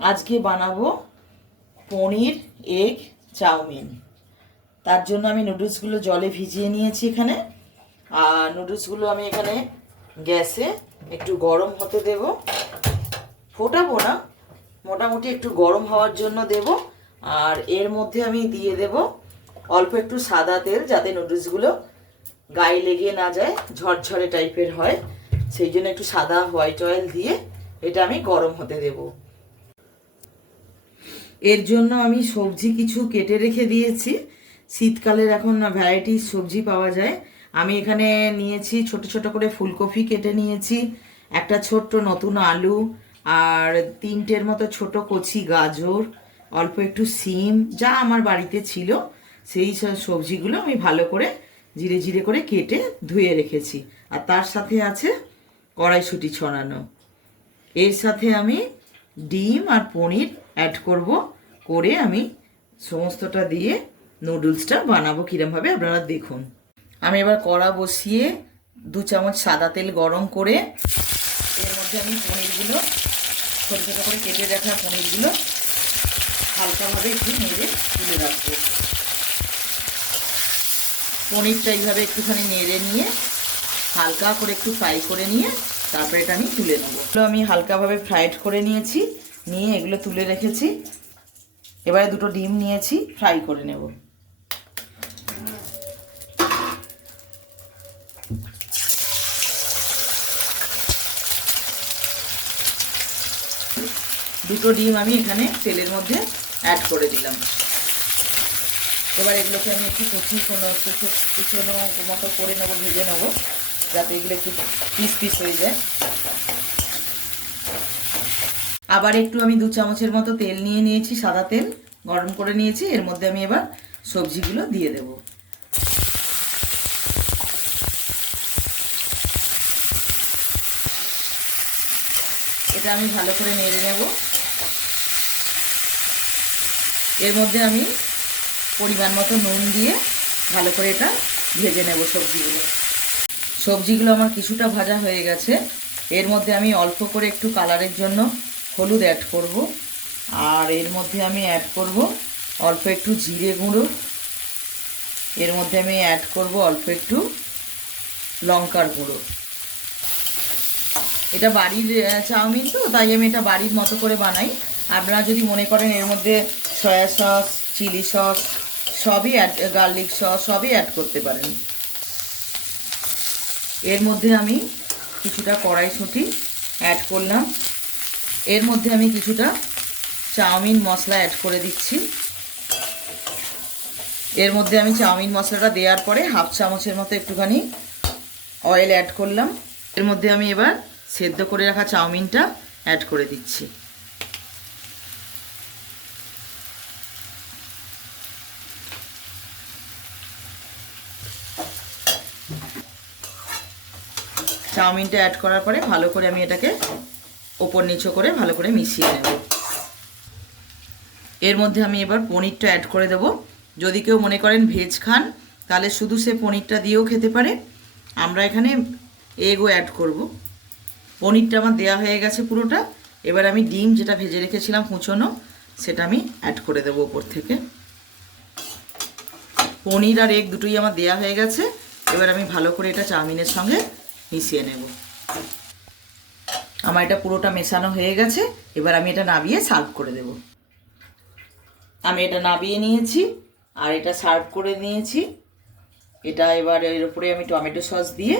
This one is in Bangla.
আজকে বানাবো পনির এগ চাউমিন। তার জন্য আমি নুডলসগুলো জলে ভিজিয়ে নিয়েছি এখানে। আর নুডলসগুলো আমি এখানে গ্যাসে একটু গরম হতে দেব। ফোটাবো না, মোটামুটি একটু গরম হওয়ার জন্য দেব। আর এর মধ্যে আমি দিয়ে দেব অল্প একটু সাদা তেল, যাতে নুডলসগুলো গায়ে লেগে না যায়, ঝরঝরে টাইপের হয়। সেই জন্য একটু সাদা হোয়াইট অয়েল দিয়ে এটা আমি গরম হতে দেব। এর জন্য আমি সবজি কিছু কেটে রেখে দিয়েছি। শীতকালের এখন ভ্যারাইটি সবজি পাওয়া যায়। আমি এখানে নিয়েছি ছোট ছোট করে ফুলকপি কেটে নিয়েছি, একটা ছোট্ট নতুন আলু, আর তিনটের মতো ছোট কচি গাজর, অল্প একটু সিম, যা আমার বাড়িতে ছিল সেই সব সবজিগুলো আমি ভালো করে জিরে জিরে করে কেটে ধুয়ে রেখেছি। আর তার সাথে আছে কড়াইশুঁটি ছড়ানো। এর সাথে আমি ডিম আর পনির অ্যাড করব, করে আমি সমস্তটা দিয়ে নুডলসটা বানাবো কীরমভাবে আপনারা দেখুন। আমি এবার কড়া বসিয়ে 2 চামচ সাদা তেল গরম করে এর মধ্যে আমি পনিরগুলো, ছোটো ছোটো করে কেটে রাখা পনিরগুলো হালকাভাবে একটু নেড়ে তুলে রাখবো। পনিরটা এইভাবে একটুখানি নেড়ে নিয়ে হালকা করে একটু ফ্রাই করে নিয়ে তারপরে এটা আমি তুলে নেবো। আমি হালকাভাবে ফ্রাইড করে নিয়েছি, নিয়ে এগুলো তুলে রেখেছি। এবারে 2টো ডিম নিয়েছি, ফ্রাই করে নেব। দুটো ডিম আমি এখানে তেলের মধ্যে অ্যাড করে দিলাম। এবার এগুলোকে আমি একটু কুচনো মতো করে নেবো, ভেজে নেবো, যাতে এগুলো একটু পিস পিস হয়ে যায়। আবার একটু আমি 2 চামচের মতো তেল নিয়ে নিয়েছি, সাদা তেল গরম করে নিয়েছি। এর মধ্যে আমি এবার সবজিগুলো দিয়ে দেব। এটা আমি ভালো করে নেড়ে নেব। এর মধ্যে আমি পরিমাণ মতো নুন দিয়ে ভালো করে এটা ভেজে নেব সবজিগুলো আমার কিছুটা ভাজা হয়ে গেছে। এর মধ্যে আমি অল্প করে একটু কালারের জন্য হলুদ অ্যাড করব। আর এর মধ্যে আমি অ্যাড করব অল্প একটু জিরে গুঁড়ো। এর মধ্যে আমি অ্যাড করব অল্প একটু লঙ্কার গুঁড়ো। এটা বাড়ির চাউমিন তো, তাই আমি এটা বাড়ির মতো করে বানাই। আপনারা যদি মনে করেন এর মধ্যে সয়া সস, চিলি সস সবই অ্যাড, গার্লিক সস সবই অ্যাড করতে পারেন। এর মধ্যে আমি কিছুটা কড়াইশুঁটি অ্যাড করলাম। এর মধ্যে আমি কিছুটা চাউমিন মশলা অ্যাড করে দিচ্ছি। এর মধ্যে আমি চাউমিন মশলাটা দেওয়ার পরে 1/2 চামচের মতো একটুখানি অয়েল অ্যাড করলাম। এর মধ্যে আমি এবার সেদ্ধ করে রাখা চাউমিনটা অ্যাড করে দিচ্ছি। চাউমিনটা অ্যাড করার পরে ভালো করে আমি এটাকে ওপর নিচে করে ভালো করে মিশিয়ে নেব। এর মধ্যে আমি এবার পনিরটা অ্যাড করে দেব। যদি কেউ মনে করেন ভেজ খান, তাহলে শুধু সে পনিরটা দিয়েও খেতে পারে। আমরা এখানে এগও অ্যাড করব। পনিরটা আমার দেওয়া হয়ে গেছে পুরোটা। এবার আমি ডিম যেটা ভেজে রেখেছিলাম কুচনো, সেটা আমি অ্যাড করে দেবো ওপর থেকে। পনির আর এগ দুটোই আমার দেওয়া হয়ে গেছে। এবার আমি ভালো করে এটা চাউমিনের সঙ্গে মিশিয়ে নেব। আমার এটা পুরোটা মেশানো হয়ে গেছে। এবার আমি এটা নাবিয়ে সার্ভ করে দেব। আমি এটা নাবিয়ে নিয়েছি আর এটা সার্ভ করে নিয়েছি। এটা এবার এর উপরে আমি টমেটো সস দিয়ে